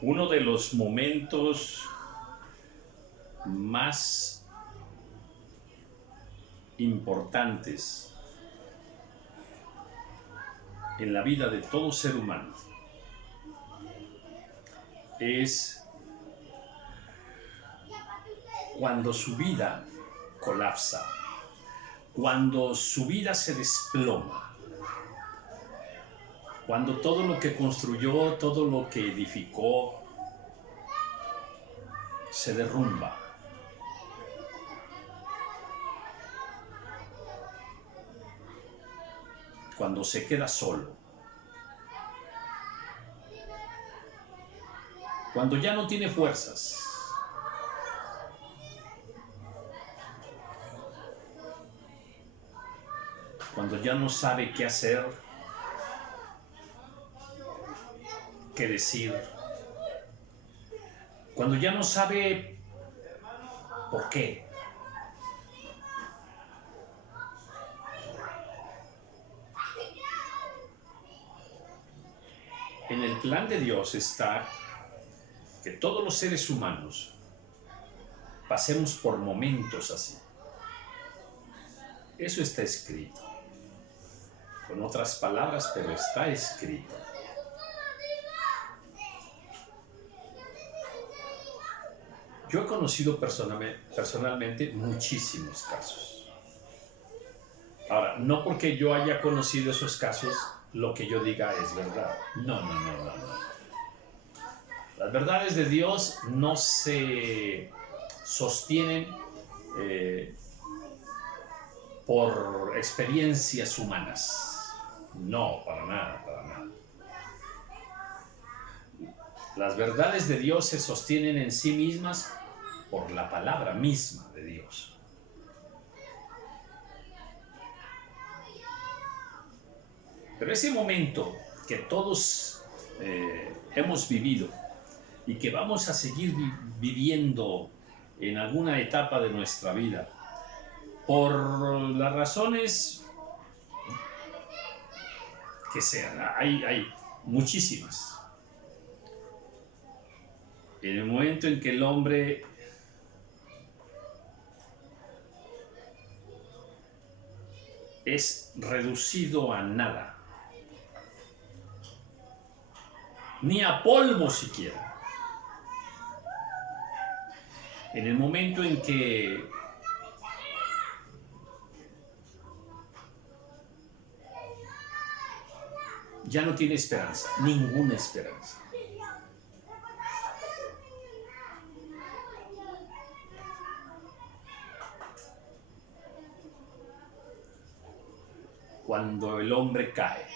Uno de los momentos más importantes en la vida de todo ser humano es cuando su vida colapsa, cuando su vida se desploma, cuando todo lo que construyó, todo lo que edificó, se derrumba. Cuando se queda solo. Cuando ya no tiene fuerzas. Cuando ya no sabe qué hacer, qué decir. Cuando ya no sabe por qué. En el plan de Dios está que todos los seres humanos pasemos por momentos así. Eso está escrito. Con otras palabras, pero está escrito. Yo he conocido personalmente muchísimos casos. Ahora, no porque yo haya conocido esos casos, lo que yo diga es verdad. No. Las verdades de Dios no se sostienen por experiencias humanas. No, para nada. Las verdades de Dios se sostienen en sí mismas por la palabra misma de Dios. Pero ese momento que todos hemos vivido y que vamos a seguir viviendo en alguna etapa de nuestra vida, por las razones que sean, hay muchísimas. En el momento en que el hombre es reducido a nada, ni a polvo siquiera. En el momento en que ya no tiene esperanza, ninguna esperanza. Cuando el hombre cae,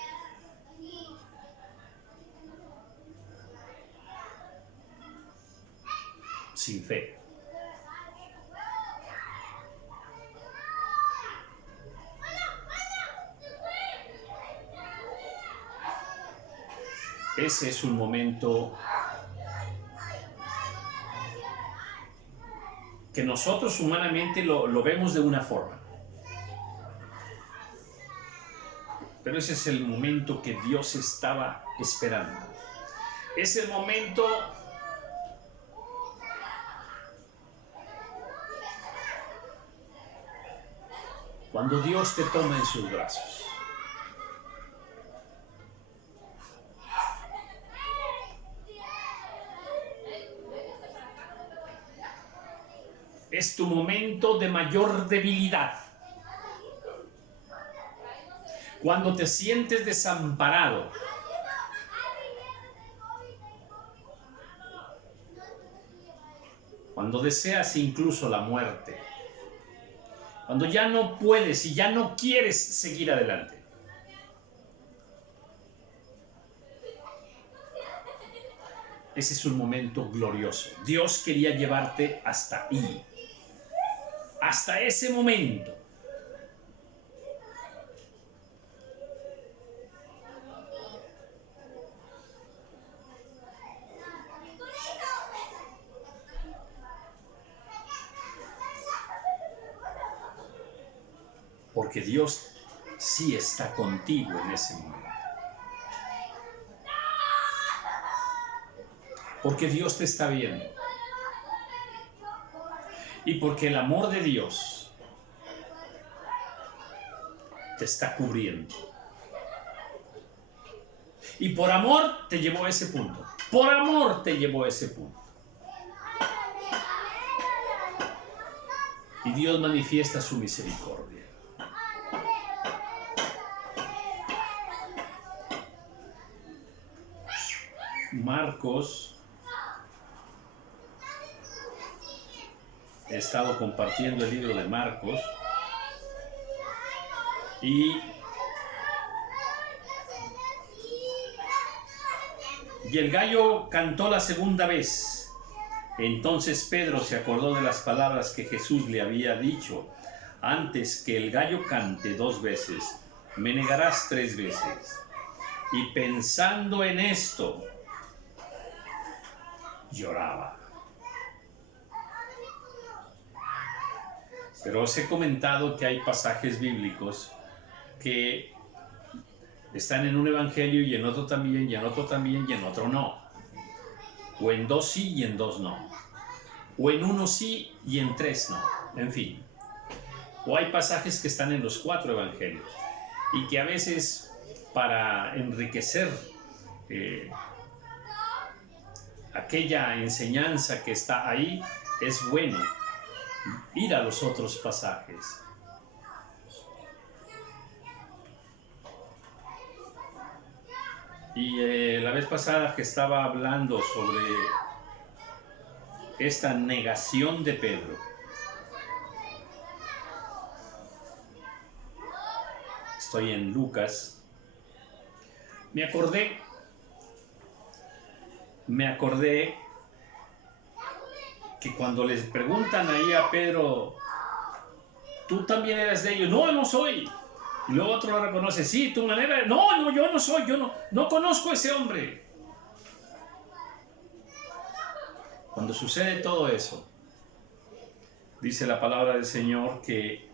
sin fe. Ese es un momento que nosotros humanamente lo vemos de una forma. Pero ese es el momento que Dios estaba esperando. Es el momento cuando Dios te toma en sus brazos. Es tu momento de mayor debilidad. Cuando te sientes desamparado. Cuando deseas incluso la muerte. Cuando ya no puedes y ya no quieres seguir adelante. Ese es un momento glorioso. Dios quería llevarte hasta ahí. Hasta ese momento. Porque Dios sí está contigo en ese momento. Porque Dios te está viendo. Y porque el amor de Dios te está cubriendo. Y por amor te llevó a ese punto. Por amor te llevó a ese punto. Y Dios manifiesta su misericordia. Marcos, he estado compartiendo el libro de Marcos y el gallo cantó la segunda vez. Entonces Pedro se acordó de las palabras que Jesús le había dicho: antes que el gallo cante 2 veces, me negarás 3 veces. Y pensando en esto, lloraba. Pero os he comentado que hay pasajes bíblicos que están en un evangelio y en otro también, y en otro también, y en otro no. O en 2 sí y en 2 no. O en 1 sí y en 3 no. En fin. O hay pasajes que están en los 4 evangelios y que a veces, para enriquecer aquella enseñanza que está ahí, es bueno ir a los otros pasajes. Y la vez pasada que estaba hablando sobre esta negación de Pedro, estoy en Lucas, me acordé que cuando les preguntan ahí a Pedro, ¿tú también eres de ellos? No, no soy. Y luego otro lo reconoce, sí, tu manera, no, yo no soy, yo no conozco a ese hombre. Cuando sucede todo eso, dice la palabra del Señor que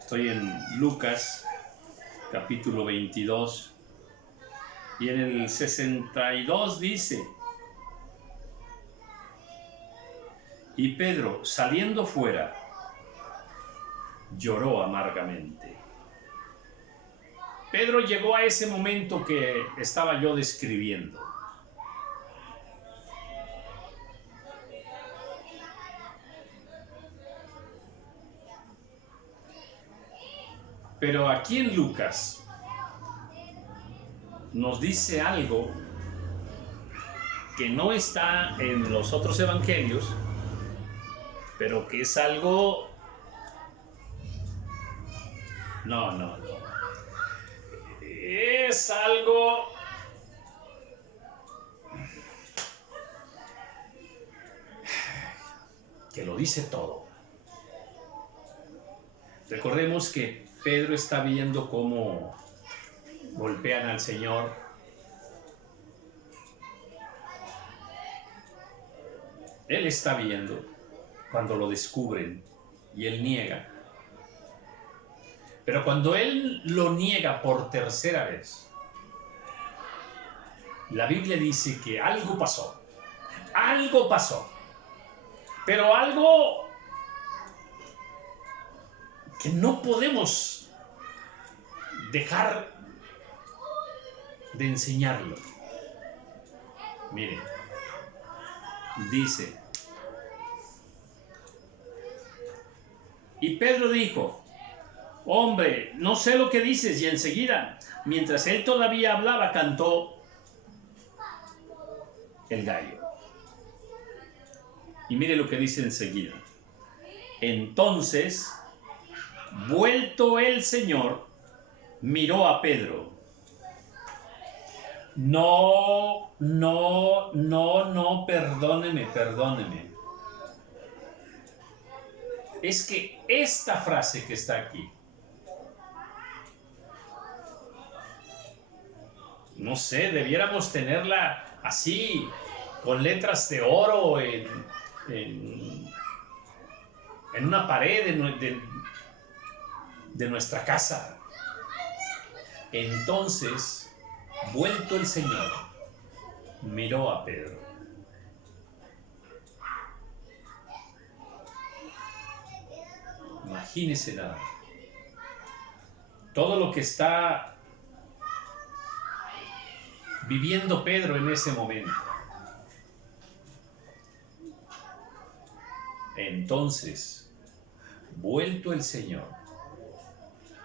estoy en Lucas, capítulo 22, y en el 62 dice: y Pedro, saliendo fuera, lloró amargamente. Pedro llegó a ese momento que estaba yo describiendo. Pero aquí en Lucas nos dice algo que no está en los otros evangelios, pero que es algo... No. Es algo que lo dice todo. Recordemos que Pedro está viendo cómo golpean al Señor. Él está viendo cuando lo descubren y él niega. Pero cuando él lo niega por tercera vez, la Biblia dice que algo pasó. Algo pasó. Pero algo que no podemos dejar de enseñarlo. Miren, dice: y Pedro dijo: hombre, no sé lo que dices. Y enseguida, mientras él todavía hablaba, cantó el gallo. Y mire lo que dice enseguida: entonces, vuelto el Señor, miró a Pedro. No, perdóneme. Es que esta frase que está aquí, no sé, debiéramos tenerla así, con letras de oro en una pared de nuestra casa. Entonces, vuelto el Señor, miró a Pedro. Imagínese nada. Todo lo que está viviendo Pedro en ese momento. Entonces, vuelto el Señor.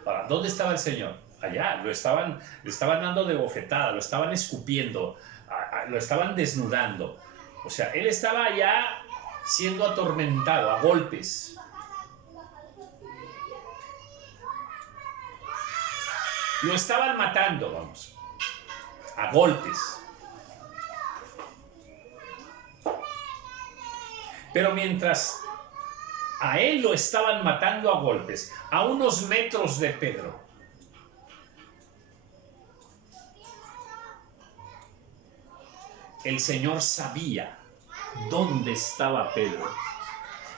Ahora, ¿dónde estaba el Señor? Allá, le estaban dando de bofetada, lo estaban escupiendo, lo estaban desnudando. O sea, él estaba allá siendo atormentado a golpes. Lo estaban matando, vamos, a golpes. Pero mientras a él lo estaban matando a golpes, a unos metros de Pedro, el Señor sabía dónde estaba Pedro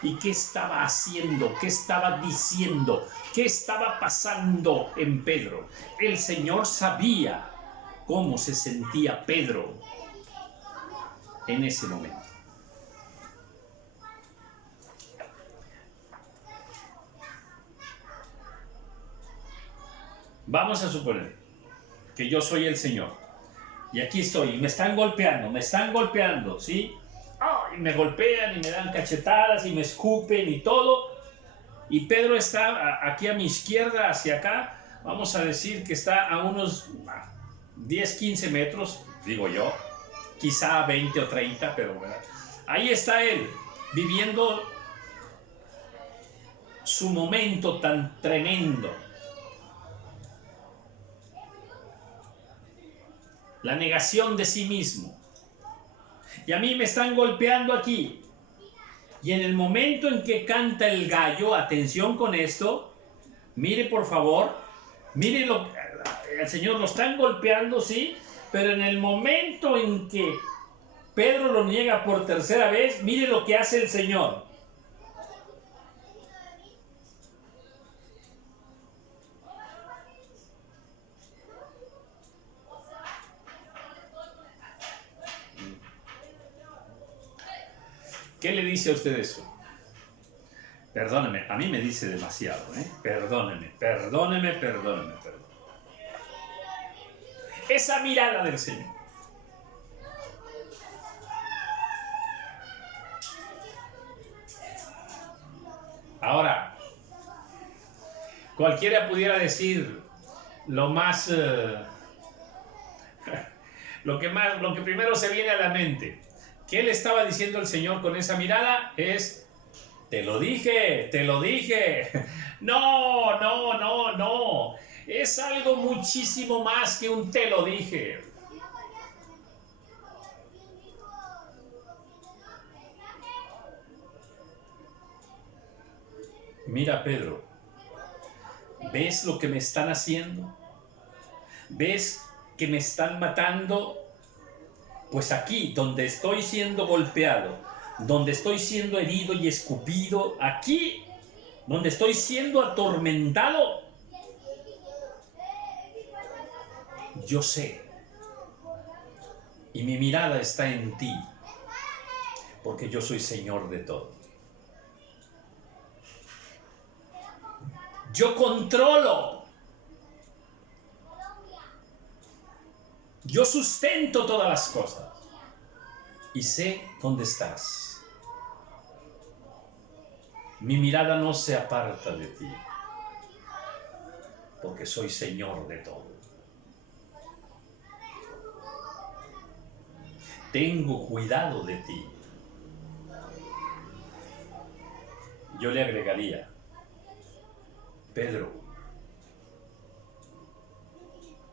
y qué estaba haciendo, qué estaba diciendo, qué estaba pasando en Pedro. El Señor sabía cómo se sentía Pedro en ese momento. Vamos a suponer que yo soy el Señor y aquí estoy, y me están golpeando, ¿sí? Y me golpean y me dan cachetadas y me escupen y todo. Y Pedro está aquí a mi izquierda, hacia acá. Vamos a decir que está a unos 10, 15 metros, digo yo. Quizá 20 o 30, pero ¿verdad? Ahí está él, viviendo su momento tan tremendo. La negación de sí mismo. Y a mí me están golpeando aquí. Y en el momento en que canta el gallo, atención con esto, mire por favor, mire el Señor lo están golpeando, sí, pero en el momento en que Pedro lo niega por tercera vez, mire lo que hace el Señor. ¿Qué le dice a usted eso? Perdóneme, a mí me dice demasiado, ¿eh? Perdóneme. Esa mirada del Señor. Ahora, cualquiera pudiera decir lo que primero se viene a la mente. ¿Qué le estaba diciendo el Señor con esa mirada? Es, te lo dije. No. Es algo muchísimo más que un te lo dije. Mira, Pedro, ¿ves lo que me están haciendo? ¿Ves que me están matando? Pues aquí, donde estoy siendo golpeado, donde estoy siendo herido y escupido, aquí, donde estoy siendo atormentado, yo sé, y mi mirada está en ti, porque yo soy Señor de todo. Yo controlo, yo sustento todas las cosas y sé dónde estás. Mi mirada no se aparta de ti, porque soy Señor de todo. Tengo cuidado de ti. Yo le agregaría, Pedro,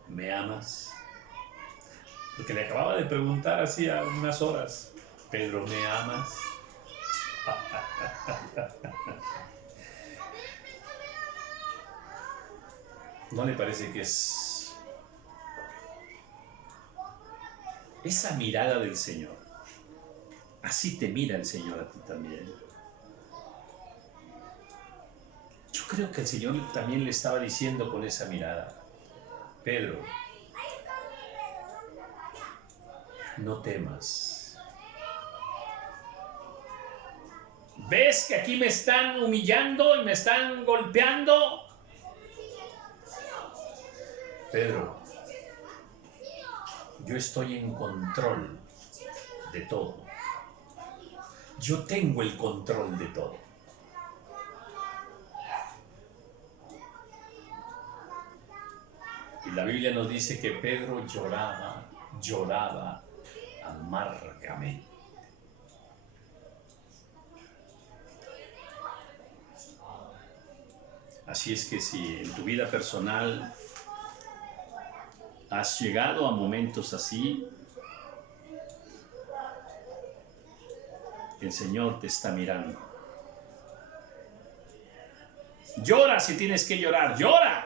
¿me amas? Porque le acababa de preguntar hacía unas horas, Pedro, ¿me amas? ¿No le parece que es esa mirada del Señor? Así te mira el Señor a ti también. Yo creo que el Señor también le estaba diciendo con esa mirada: Pedro, no temas. ¿Ves que aquí me están humillando y me están golpeando? Pedro, yo estoy en control de todo. Yo tengo el control de todo. Y la Biblia nos dice que Pedro lloraba amargamente. Así es que si en tu vida personal has llegado a momentos así, el Señor te está mirando. Llora si tienes que llorar, llora.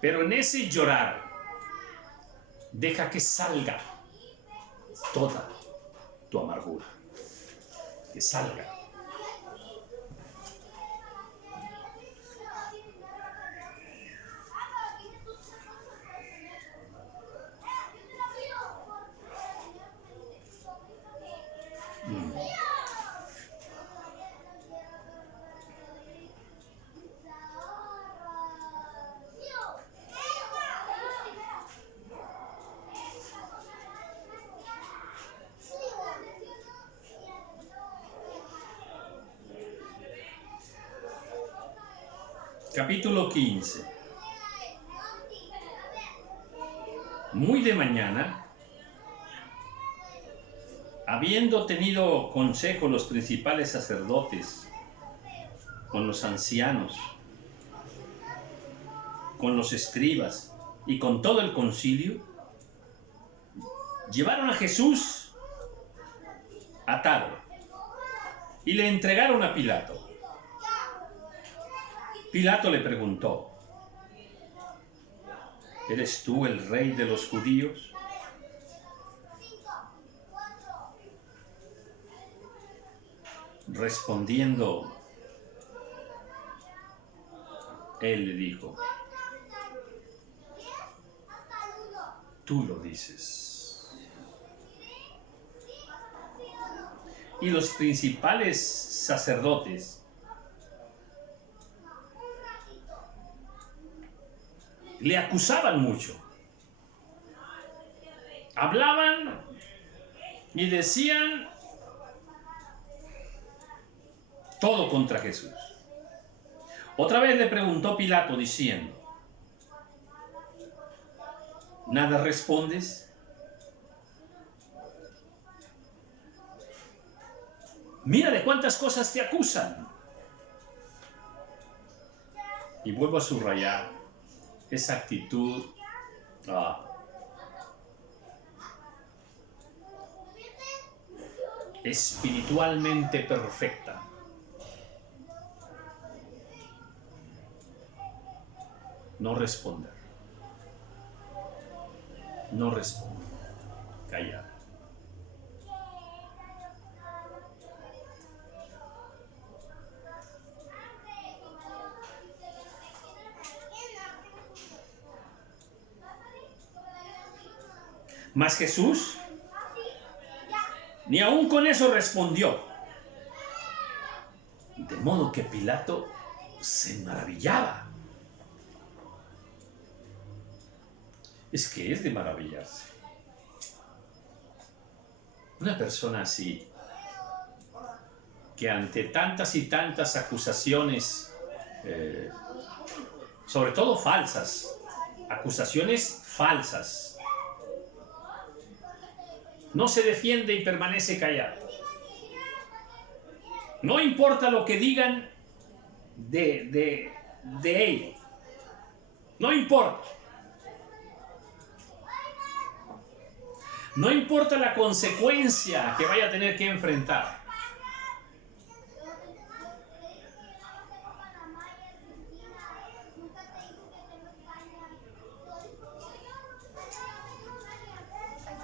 Pero en ese llorar, deja que salga toda tu amargura. Que salga. Capítulo 15. Muy de mañana, habiendo tenido consejo los principales sacerdotes, con los ancianos, con los escribas y con todo el concilio, llevaron a Jesús atado y le entregaron a Pilato. Pilato le preguntó: ¿eres tú el rey de los judíos? Respondiendo, él le dijo: tú lo dices. Y los principales sacerdotes le acusaban mucho. Hablaban y decían todo contra Jesús. Otra vez le preguntó Pilato diciendo: ¿nada respondes? Mira de cuántas cosas te acusan. Y vuelvo a subrayar esa actitud espiritualmente perfecta. No responder. No responder. Callar. Mas Jesús ni aún con eso respondió. De modo que Pilato se maravillaba. Es que es de maravillarse. Una persona así, que ante tantas y tantas acusaciones, sobre todo falsas, acusaciones falsas, no se defiende y permanece callado. No importa lo que digan de él. No importa. No importa la consecuencia que vaya a tener que enfrentar.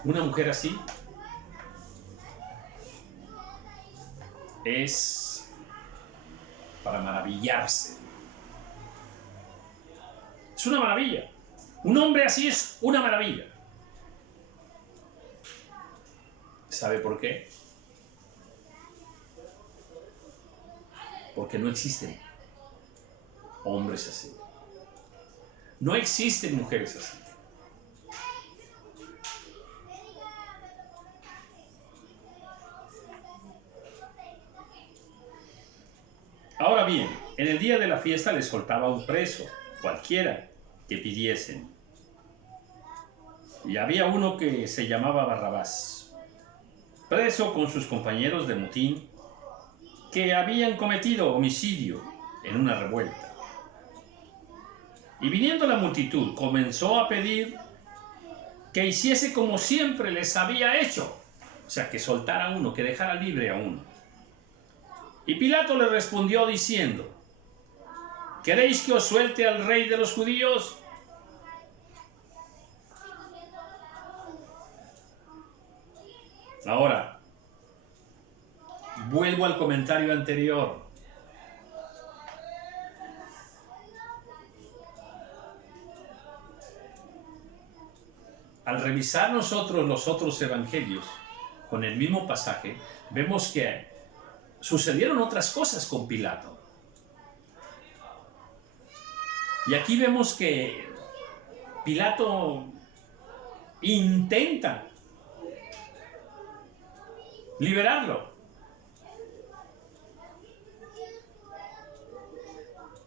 Una mujer así es para maravillarse. Es una maravilla. Un hombre así es una maravilla. ¿Sabe por qué? Porque no existen hombres así. No existen mujeres así. Ahora bien, en el día de la fiesta les soltaba un preso, cualquiera que pidiesen. Y había uno que se llamaba Barrabás, preso con sus compañeros de motín, que habían cometido homicidio en una revuelta. Y viniendo la multitud, comenzó a pedir que hiciese como siempre les había hecho, o sea, que soltara a uno, que dejara libre a uno. Y Pilato le respondió diciendo: ¿queréis que os suelte al rey de los judíos? Ahora, vuelvo al comentario anterior. Al revisar nosotros los otros evangelios con el mismo pasaje, vemos que sucedieron otras cosas con Pilato. Y aquí vemos que Pilato intenta liberarlo.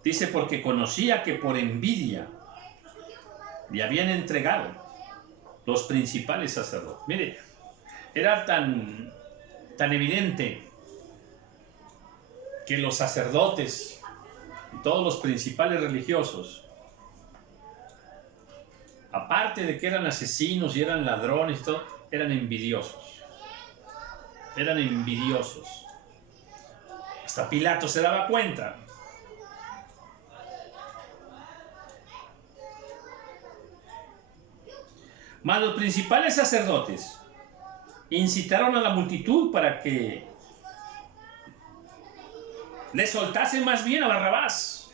Dice, porque conocía que por envidia le habían entregado los principales sacerdotes. Mire, era tan evidente que los sacerdotes y todos los principales religiosos, aparte de que eran asesinos y eran ladrones y todo, eran envidiosos. Eran envidiosos. Hasta Pilato se daba cuenta. Mas los principales sacerdotes incitaron a la multitud para que le soltasen más bien a Barrabás.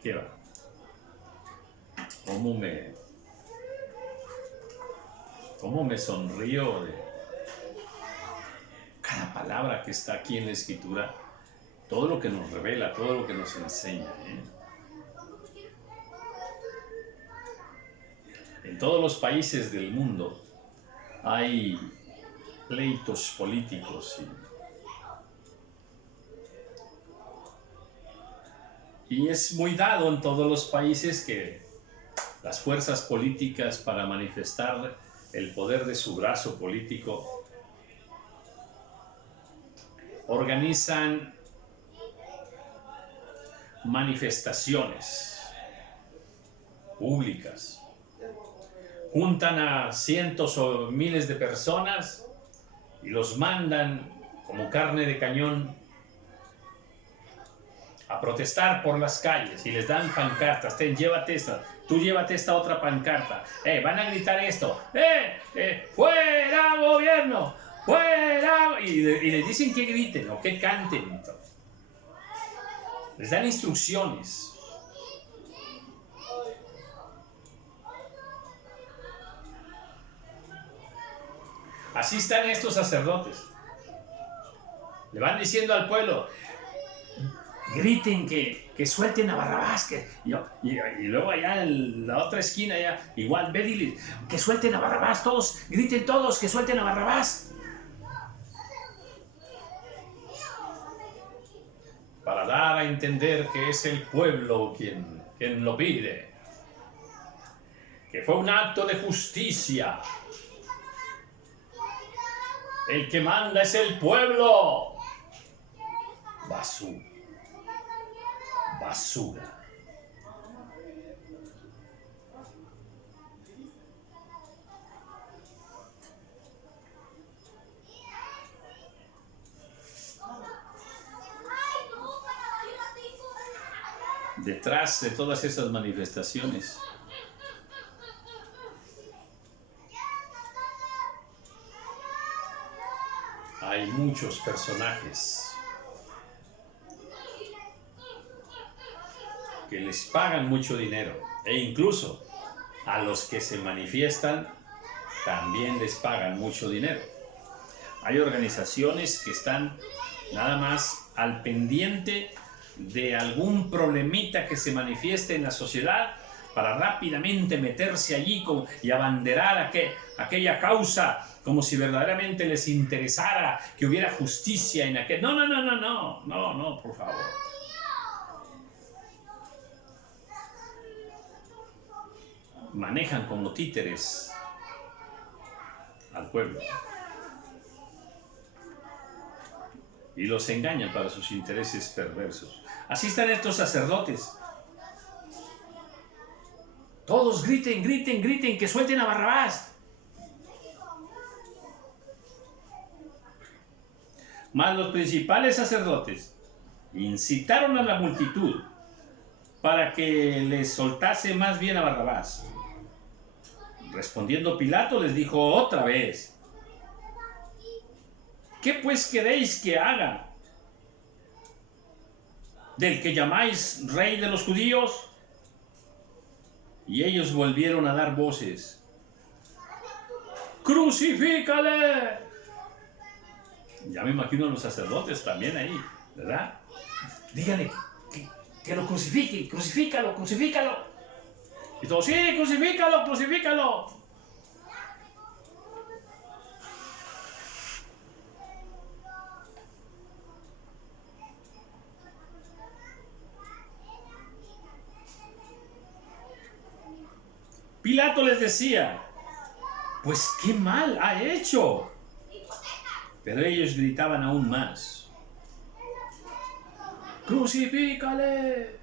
¿Qué va? ¿Cómo me sonrío de cada palabra que está aquí en la Escritura? Todo lo que nos revela, todo lo que nos enseña, En todos los países del mundo hay pleitos políticos y es muy dado en todos los países que las fuerzas políticas, para manifestar el poder de su brazo político, organizan manifestaciones públicas. Juntan a cientos o miles de personas y los mandan como carne de cañón a protestar por las calles y les dan pancartas. Llévate esta, tú llévate esta otra pancarta. Van a gritar esto. ¡Fuera gobierno! ¡Fuera! Y les dicen que griten o que canten. Les dan instrucciones. Así están estos sacerdotes. Le van diciendo al pueblo: griten que suelten a Barrabás. Y luego allá en la otra esquina, allá, igual, ve, dile, que suelten a Barrabás, todos, griten todos, que suelten a Barrabás. Para dar a entender que es el pueblo quien lo pide. Que fue un acto de justicia. El que manda es el pueblo. Basura. Basura. detrás de todas esas manifestaciones hay muchos personajes que les pagan mucho dinero, e incluso a los que se manifiestan también les pagan mucho dinero. Hay organizaciones que están nada más al pendiente de algún problemita que se manifieste en la sociedad para rápidamente meterse allí y abanderar aquella causa como si verdaderamente les interesara que hubiera justicia en aquel... No, por favor. Manejan como títeres al pueblo y los engañan para sus intereses perversos. Así están estos sacerdotes. Todos griten, que suelten a Barrabás. Mas los principales sacerdotes incitaron a la multitud para que les soltase más bien a Barrabás. Respondiendo Pilato les dijo otra vez: ¿qué pues queréis que haga del que llamáis rey de los judíos? Y ellos volvieron a dar voces: ¡crucifícale! Ya me imagino a los sacerdotes también ahí, ¿verdad? Díganle que lo crucifiquen, crucifícalo. Y todos: sí, crucifícalo. Pilato les decía: pues qué mal ha hecho. Pero ellos gritaban aún más: ¡crucifícale!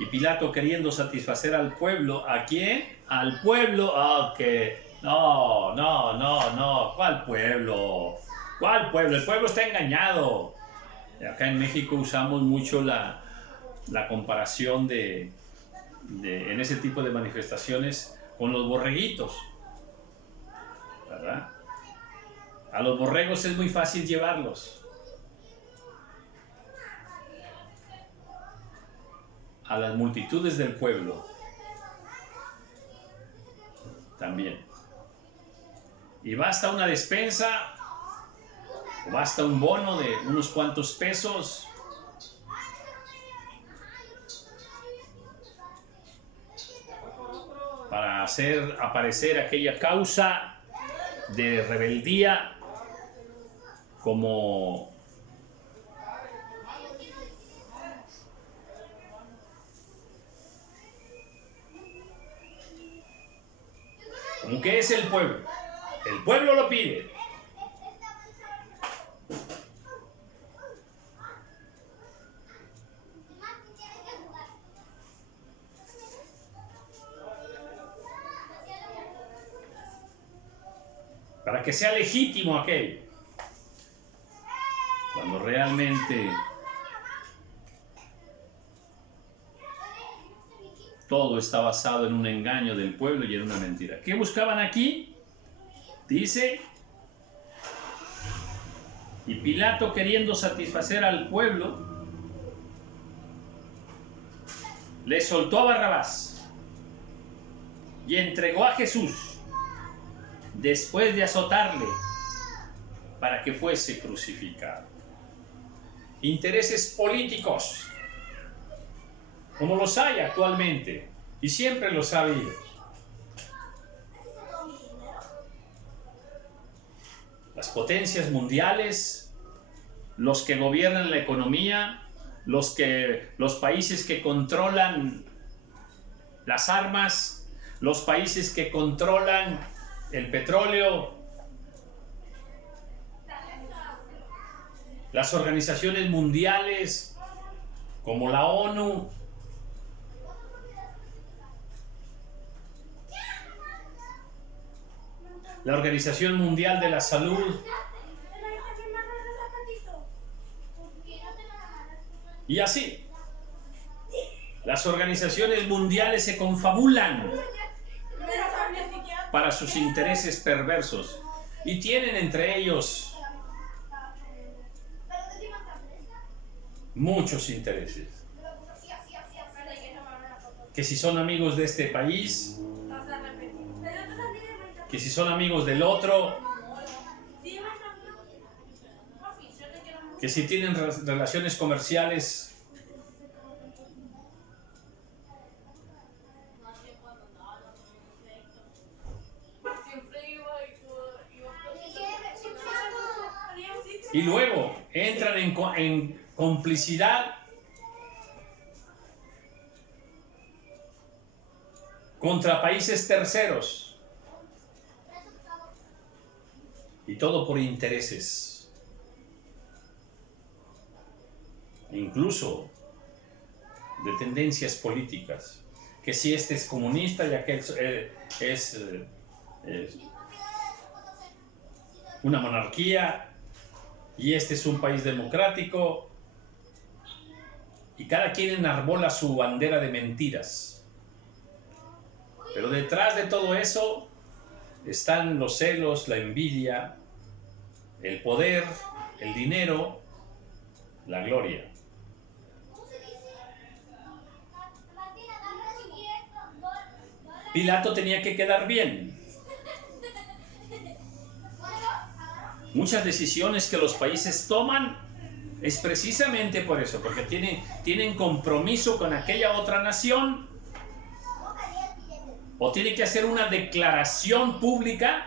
Y Pilato, queriendo satisfacer al pueblo, ¿a quién? Al pueblo. No. ¿Cuál pueblo? El pueblo está engañado. Acá en México usamos mucho la comparación en ese tipo de manifestaciones con los borreguitos, ¿verdad? A los borregos es muy fácil llevarlos. A las multitudes del pueblo también. Y basta una despensa, o basta un bono de unos cuantos pesos para hacer aparecer aquella causa de rebeldía como que es el pueblo. El pueblo lo pide. Para que sea legítimo aquello. Cuando realmente todo está basado en un engaño del pueblo y en una mentira. ¿Qué buscaban aquí? Dice: y Pilato, queriendo satisfacer al pueblo, le soltó a Barrabás y entregó a Jesús después de azotarle para que fuese crucificado. Intereses políticos, como los hay actualmente, y siempre los ha habido. Las potencias mundiales, los que gobiernan la economía, los países que controlan las armas, los países que controlan el petróleo, las organizaciones mundiales como la ONU, la Organización Mundial de la Salud, Y así, las organizaciones mundiales se confabulan para sus intereses perversos y tienen entre ellos muchos intereses. Que si son amigos de este país, que si son amigos del otro, que si tienen relaciones comerciales. Y luego entran en complicidad contra países terceros. Y todo por intereses. Incluso de tendencias políticas. Que si este es comunista y aquel es una monarquía y este es un país democrático. Y cada quien enarbola su bandera de mentiras. Pero detrás de todo eso están los celos, la envidia, el poder, el dinero, la gloria. Pilato tenía que quedar bien. Muchas decisiones que los países toman es precisamente por eso, porque tienen compromiso con aquella otra nación, o tienen que hacer una declaración pública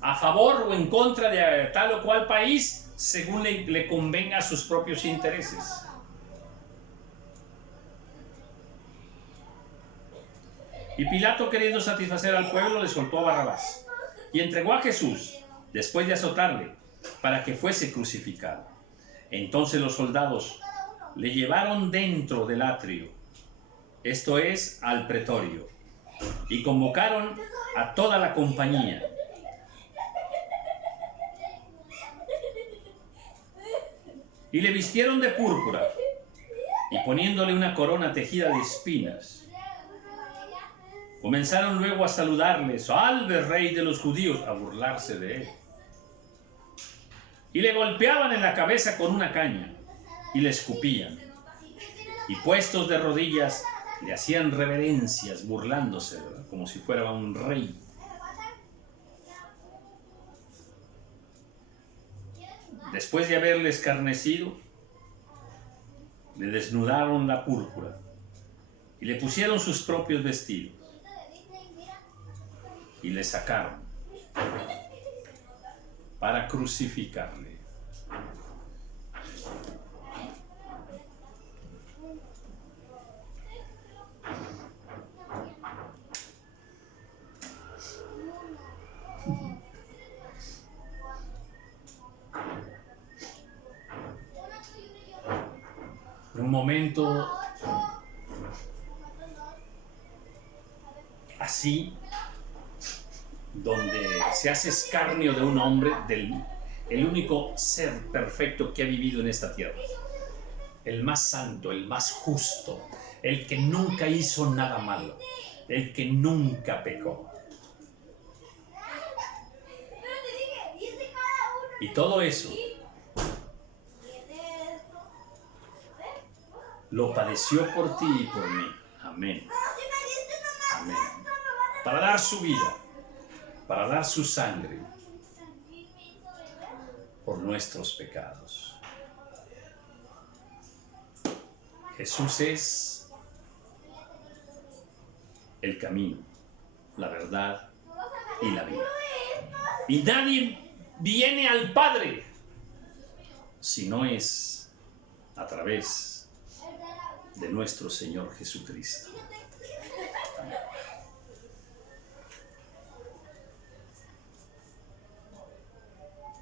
a favor o en contra de tal o cual país, según le convenga a sus propios intereses. Y Pilato, queriendo satisfacer al pueblo, le soltó a Barrabás y entregó a Jesús, después de azotarle, para que fuese crucificado. Entonces los soldados le llevaron dentro del atrio, esto es, al pretorio, y convocaron a toda la compañía. Y le vistieron de púrpura, y poniéndole una corona tejida de espinas, comenzaron luego a saludarle: «Salve, Rey de los judíos», a burlarse de él. Y le golpeaban en la cabeza con una caña, y le escupían. Y puestos de rodillas, le hacían reverencias, burlándose, ¿verdad?, como si fuera un rey. Después de haberle escarnecido, le desnudaron la púrpura y le pusieron sus propios vestidos y le sacaron para crucificarle. Un momento así, donde se hace escarnio de un hombre, el único ser perfecto que ha vivido en esta tierra, el más santo, el más justo, el que nunca hizo nada malo, el que nunca pecó. Y todo eso lo padeció por ti y por mí. Amén. Amén. Para dar su vida, para dar su sangre por nuestros pecados. Jesús es el camino, la verdad y la vida. Y nadie viene al Padre si no es a través de nuestro Señor Jesucristo.